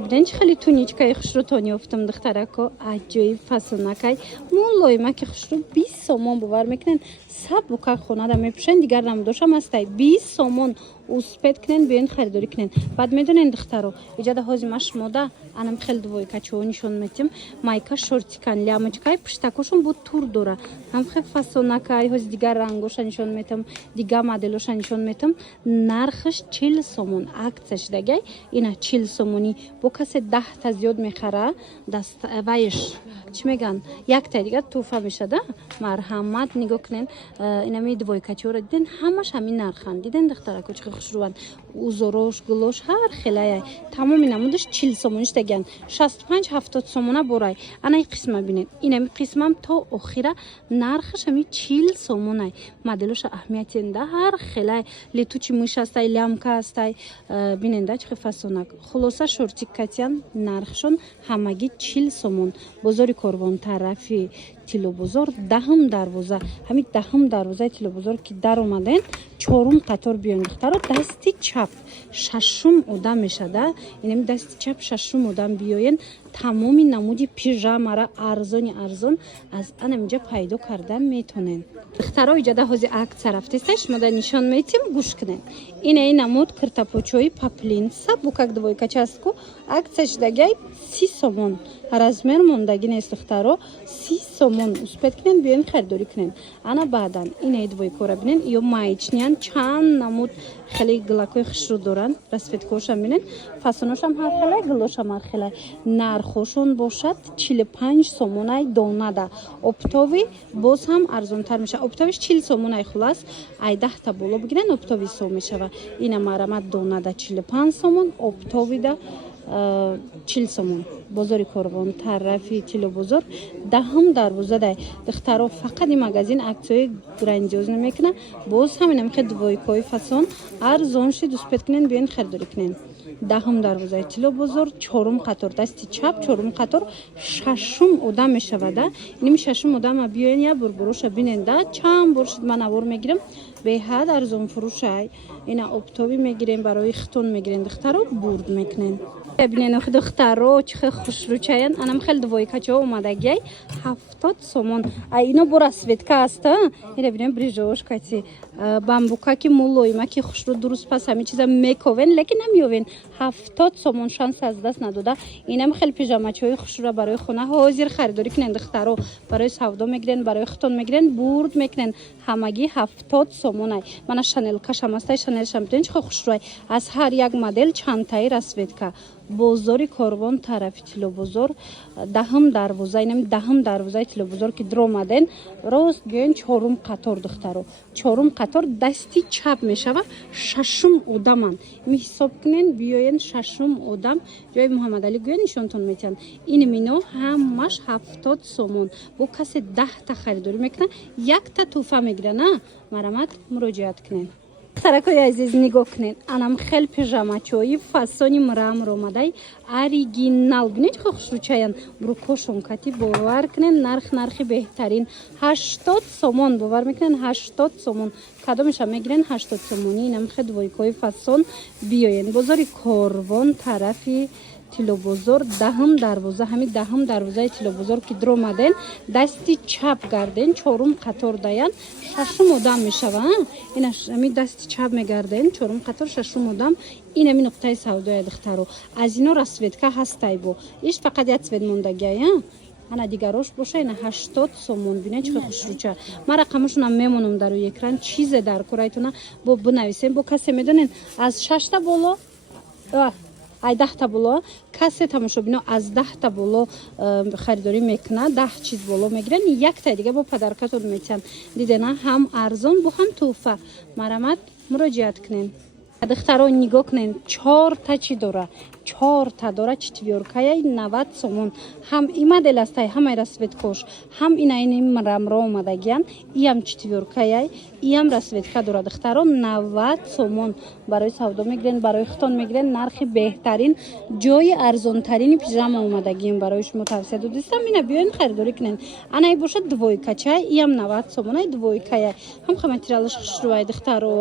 ببینید خیلی تونیچکای خوش رو تونی افتم دخترکو عجیب فسونکای مولای ما که خوش رو 20 سومون باور میکنن سب بکا خونه دا میپشن دیگر نموداشم هستای 20 سومون اوسپت کنن بیاین خریداری کنن بعد میدونین دخترو ایجاد هازی ماش مودا انم خیلی دوی کچو نشون میتیم مایکا شورتیکان لیامچکای پشتکوشون بود تور دوره هم خیلی فسونکای هاز دیگر رنگوش نشون میتیم دیگر مدلوش نشون میتیم نرخش 40 سومون عکسش دگای اینا 40 سومونی بو کسی 10 تا زیاد میخره دست وایش چی میگن یک تا دیگه توفه میشه ده مرحمت نگاه کنین اینا می دوی کچو رو دیدن همش همین نرخان دیدن دخترکو چه خوش روان اوزوروش گلوش هر خلای تمام نمودش 40 سومونش دگن 65 70 سومونه برای انا این قسمه ببینید این قسمم تا اخیره نرخش همی 40 سومونه مدلش اهمیتی نده هر خلای لیتوچی موش هستای لامکا هستای ببینید چه فسونک خلاصه شورتیک کاتیان نرخشون همگی 40 سومون بزرگ کروان طرفی تیلو بزرگ دهم دروازه همین دهم دروازه تیلو بزرگ که در اومدن چهارم قطار بیان دخترا دستی چپ ششم ادم میشه ده اینم دستی چپ ششم ادم بیاین تمامی نمودی پیژامه را ارزون از اینجا پیدا کردن میتونن دخترا ایجاده هازی عکس رفتیستش ما نشان میتیم گوش کنن این نمود کرتاپوچوی پاپلین سب بوکاک دویکا چاسکو عکسش دگای 30 سومون размер мондагӣ нест духтаро 30 сомон успет кинен биёин харидорӣ кинен ана баъдан инаи двойкора бинен ё маечниян чанд намуд хеле гилакои хушрӯ доранд расветкошам бинен фасоношам ҳар хелай гилошам ҳар хелай нархошон бошад 45 сомонай донада оптови боз ҳам арзонтар мешавад оптовиш 40 сомонай хулас ай 10 та боло бигирен оптови сом мешавад ина марамат донада 45 сомон оптовида 40 сомон бозори корвон тарафи тило бозор дахам дарвоза дай духтаро фақат ин магазин аксиёи грандиоз намекуна боз ҳамин намихе двойкои фасон арзон шид успет кинен биёин харидорӣ кинен дахам дарвозаи тило бозор чорум қатор дасти чап чорум қатор шашум одам мешавада иними шашум одама биёин я бурбуруша биненда чанд бор шид ман авор мегирам беҳад арзон фурӯшай ина оптоби мегирем барои хитон мегирем духтаро бурд мекунен ببینین آخه دخترها چه خوشروچاین انم خیلی دویکاچه اومدگی 70 سومون اینا برا سویتکا هست اینا ببینین بریجوش کاتی بامبوکا کی مولوی ما کی خوشرو درست پس همه چیزا میکوون لیکن نمیوین 70 سومون شانس از دست نداده اینم خیلی پیژاماچوی خوشرو برای خونه حاضر خریداری کنن دخترها برای سودا میگیرن برای خطون میگیرن برد میکنن همگی 70 سومونای من شانل کاشم است شانل شامپین چه خوشروی از هر یک مدل چند تای رسویتکا بازاری کاروان طرفی تیلو بزرگ دهم دروازه اینم دهم دروازه تیلو بزرگ که در اومدن راست بیاین چهارم قطار دخترو چهارم قطار دستی چپ میشوه ششم آدمن می حساب کنین بیاین ششم آدم جای محمد علی گویا نشونتون میتن این مینو همش 70 سومون با کسی 10 تا خریداری میکنن یک تا توفه میگیره نه مرامت مراجعت کنین دخترکای عزیز نگاه کنین انم خیلی پیژاماچوی فاسونی مرام رومادای اوریجینال ببینید خیلی خوشروچاین بروکوشون کاتی باور کنین نرخی بهترین 80 سومون باور میکنین 80 سومون کدومش هم میگیرن 80 سومونی اینم خیلی دویکای فاسون بیاین بازاری کاروان طرفی تیلو بزرگ دهم دروازه همین دهم دروازه تیلو بزرگ که در اومدن دستی چپ گردن چهارم قطار داین ششم آدم میشوه این همین دستی چپ میگردن چهارم قطار ششم آدم این همین نقطه سودای دخترو از اینا رسویتکا هستای بو ایش فقط یک سوید موندگی انا دیگراش باشه این 80 سومون بینه چه خوشروچه ما رقمشون هم میمونم در روی اکران چیز در کورایتونه با بنویسیم با کسی میدونین از 6 تا بالا ай 10 та боло касе тамошобино аз 10 та боло харидорӣ мекуна 10 чиз боло мегиран як та дига бо падаркатон метиҳан дидена ҳам арзон бо ҳам тӯҳфа марамат муроҷиат кунен духтаро нигоҳ кунен 4 та чӣ дора 4 та дора четвёркаяй 90 сомон ҳам и модел астай ҳамаи расветкош ҳам инаини рамро омадагиян иам четвёркаяй иам расветка дора духтаро 90 сомон барои савдо мегирен барои хитон мегирен нархи беҳтарин ҷои арзонтарини пижама омадагием барои шумо тавсия додистам ина биёин харидорӣ кунен анай бошад двойкачай иам 90 сомонай двойкаяй ҳам материалаш хушрӯай духтаро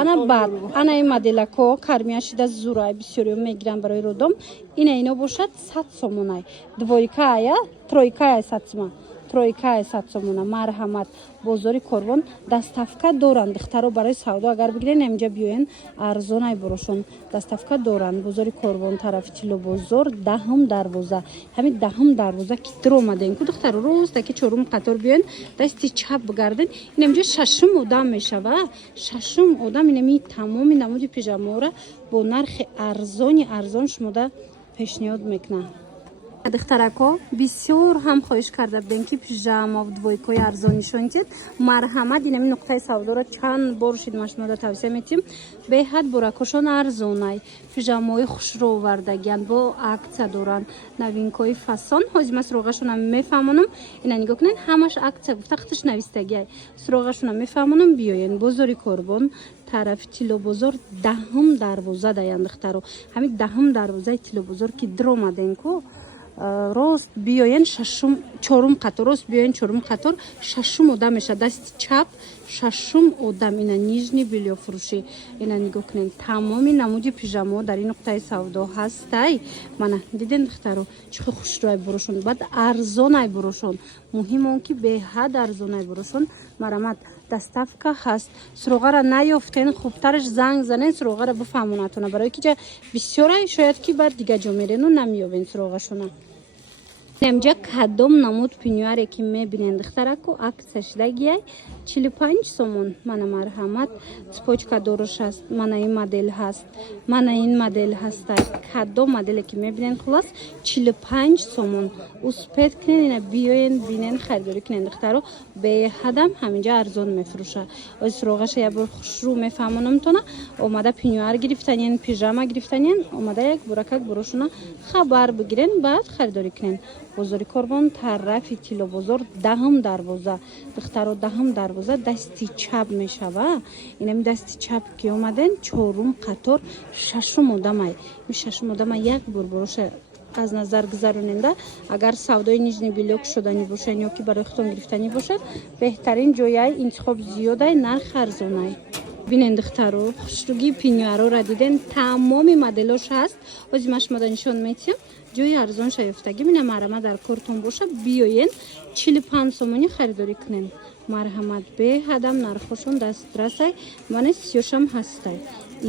ана бад анай моделако кармияшида зурай бисёриё мегиран барои широдом ино бошад 100 сомонай. Двойкая, тройкая 100 сомон. Тройкая 100 сомона. Марҳамат, бозори Корвон даставка доранд. Духтаро барои савдо агар бигирен инҷа биёен арзонай бурошон. Даставка доранд. Бозори Корвон тарафи Тило бозор даҳум дарвоза. Ҳамин даҳум дарвоза ки дир омаден ку духтаро ростаки чорум қатор биёен дасти чап бигарден. Ин инҷа шашум одам мешава. Шашум одам инами тамоми намуди пижамора бо нархи арзон шумода пешниҳод мекунам. Духтарако бисёр ҳам хоҳиш карда будем ки пижама в двойкои арзонишон дид. Марҳамат инами нуқтаи савдора чанд бор шидма шумода тавсия метим. Беҳад буракошон арзонай. Пижамаҳои хушро овардагиан бо акция доранд. Новинкои фасон ҳозима суроғашонам мефаҳмонам. Ина нигоҳ кунед ҳамаш акция гуфта хаташ навистагиай. Суроғашонам мефаҳмонам биёен. Бозори Корбон тарафи Тило бозор даҳум дарвоза даян духтаро. Ҳамин даҳум дарвозаи Тило бозор ки дир омаден ку рост биёен шашум чорум қатор рост биёен чорум қатор шашум одам меша дасти чап шашум одам ина нижни билёфурӯшӣ ина нигоҳ кунед тамоми намуди пижамаҳо дар ин нуқтаи савдо ҳастай мана диден духтаро чӣ хушрӯай бурошон баъд арзонай бурошон муҳим он ки беҳад арзонай бурошон марамат даставка ҳаст суроғара наёфтен хубтараш занг занен суроғара бифаҳмонатона барое ки ҷа бисёрай шояд ки баъд дига ҷо мерену намеёбен суроғашона инҷа кадом намуд пинюаре ки мебинен духтараку акция шидагиай 45 сомон мана марҳамат цепочка дорош аст мана ин модел ҳаст мана ин модел ҳастай кадом моделе ки мебинен хулос 45 сомон успед кунен ина биёен бинен харидорӣ кунен духтаро беҳадам ҳаминҷа арзон мефурӯша оз суроғаша як бор хушрӯ мефаҳмонамтона омада пинюар гирифтанен пижама гирифтанен омада як буракак бурошона хабар бигирен баъд харидорӣ кунен бозори Корбон тарафи Тило бозор даҳум дарвоза духтаро даҳум дарвоза дасти чап мешава инами дасти чап ки омаден чорум қатор шашум одамай шашум одамай як бор буроша аз назар гузароненда агар савдои нижни билёк шудани бошад ё ки барои худтон гирифтанӣ бошад беҳтарин ҷояй интихоб зиёдай нарх арзонай бинен духтаро хушругии пинюарора диден тамоми моделош ҳаст ҳозима шумода нишон метиҳам ҷои арзонша ёфтагӣ мина марҳамат дар кортон боша биёен 45 сомонӣ харидорӣ кунен марҳамат беҳадам нархошон дастрасай мана сиёшам ҳастай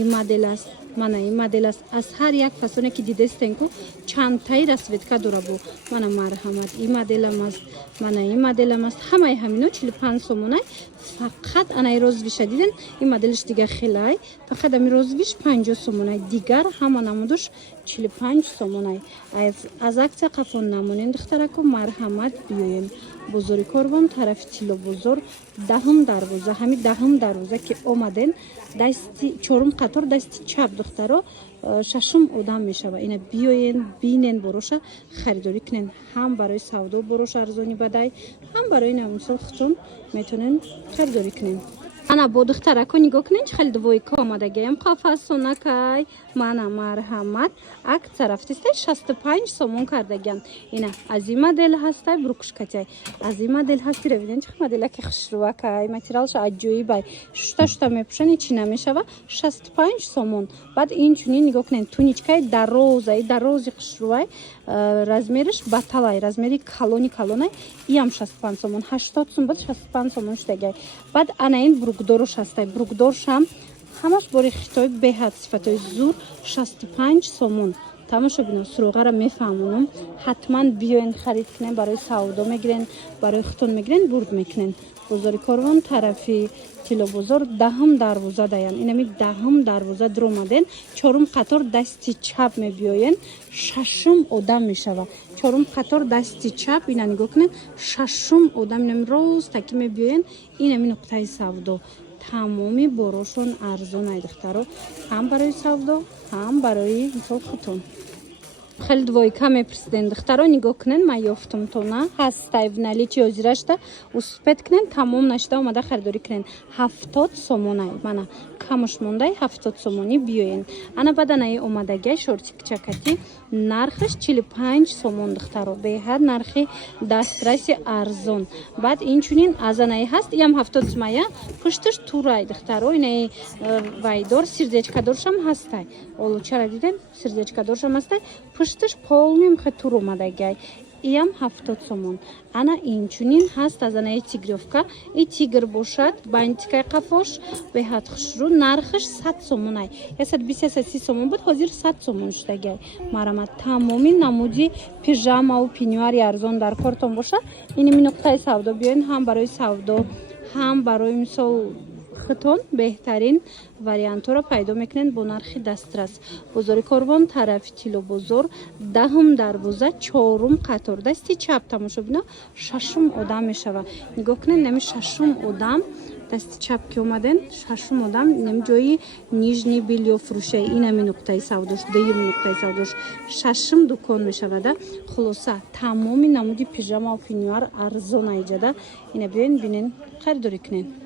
ин модел аст мана ин модел аст аз ҳар як фасоне ки дидестен ку чандтаи расветка дора бо мана марҳамат ин моделам аст мана ин моделам аст ҳамаи ҳамино 45 сомонай фақат анаи розвиша диден ин моделиш дига хелай фақат ами розвиш 50 сомонай дигар ҳама намудуш 45 сомонай аз акция қафон намонен духтарако марҳамат биёен бозори Корбон тарафи Тило бозор даҳум дарвоза ҳамин даҳум дарвоза ки омаден дасти чорум қатор дасти чап духтаро шашум одам мешава ина биёен бинен бороша харидорӣ кунен ҳам барои савдо бороша арзони бадай ҳам барои намисол худтон метонен харидорӣ кунен ана бо духтарако нигоҳ кунен чӣ хеле двойка омадагиам қафасонакай мана марҳамат акция рафтистай 65 сомон кардагиам ина аз ин модел ҳастай брукушкатяй аз ин модел ҳасти ревиден чӣ моделаки хушрӯакай материалша аҷоибай шута мепӯшани чӣ намешава 65 сомон баъд инчунин нигоҳ кунен туничкаи дарози хушрӯай размериш баталай размери калонай иам 65 сомон 80 сом бад 65 сомон шудагиай баъд ана ин брукдорош ҳастай брукдоршам ҳамаш бори хитои беҳад сифатои зур 65 сомон тамошо бино суроғара мефаҳмонам ҳатман биёен харид кунен барои савдо мегирен барои худтон мегирен бурд мекунен бозори Корвон тарафи Тило бозор даҳум дарвоза даян инами даҳум дарвоза дир омаден чорум қатор дасти чап мебиёен шашум одам мешава чорум қатор дасти чап ина нигоҳ кунен шашум одам инами ростаки мебиёен инами нуқтаи савдо тамоми борошон арзонай духтаро ҳам барои савдо ҳам барои мисол худтон хеле двойка мепурсиден духтаро нигоҳ кунен ман ёфтумтона ҳастай в наличии ҳозирашда успед кунен тамом нашуда омада харидорӣ кунен 70 сомонай мана камуш мондай 70 сомонӣ биёен ана баъд анаи омадагиай шорти кичакатӣ нархаш 45 сомон духтаро беҳад нархи дастраси арзон. Баъд инчунин азанаи ҳаст иам 70 сомая пушташ турай духтаро инаи вайдор сердечкадоршам ҳастай. Олучара дидем сердечкадоршам ҳастай пушташ полним хе тур омадагай. Иам 70 сомон. Ана инчунин ҳаст азанаи тигровка. И тигр бошад бантикай қафош беҳад хушрӯ нархаш 100 сомонай. 120-130 сомон буд ҳозир 100 сомон шудагай. Марамат тамоми намуди пижамаву пенюари арзон дар кортон бошад. Иними нуқтаи савдо биёин ҳам барои савдо ҳам барои мисол хитон беҳтарин вариантҳоро пайдо мекунед бо нархи дастрас. Бозори Корвон тарафи Тило бозор 10 дарвоза 4 қатор дасти чап тамошо бино 6 одам мешава. Нигоҳ кунед нами 6 одам дасти чап ки омаден 6 одам нами ҷои нижни билё фурӯшаи инами нуқтаи савдош деюм нуқтаи савдош 6 дукон мешавада. Хулоса тамоми намуди пижама ва пенюар арзон аиҷада. Ина биёин бинен харидорӣ кунед.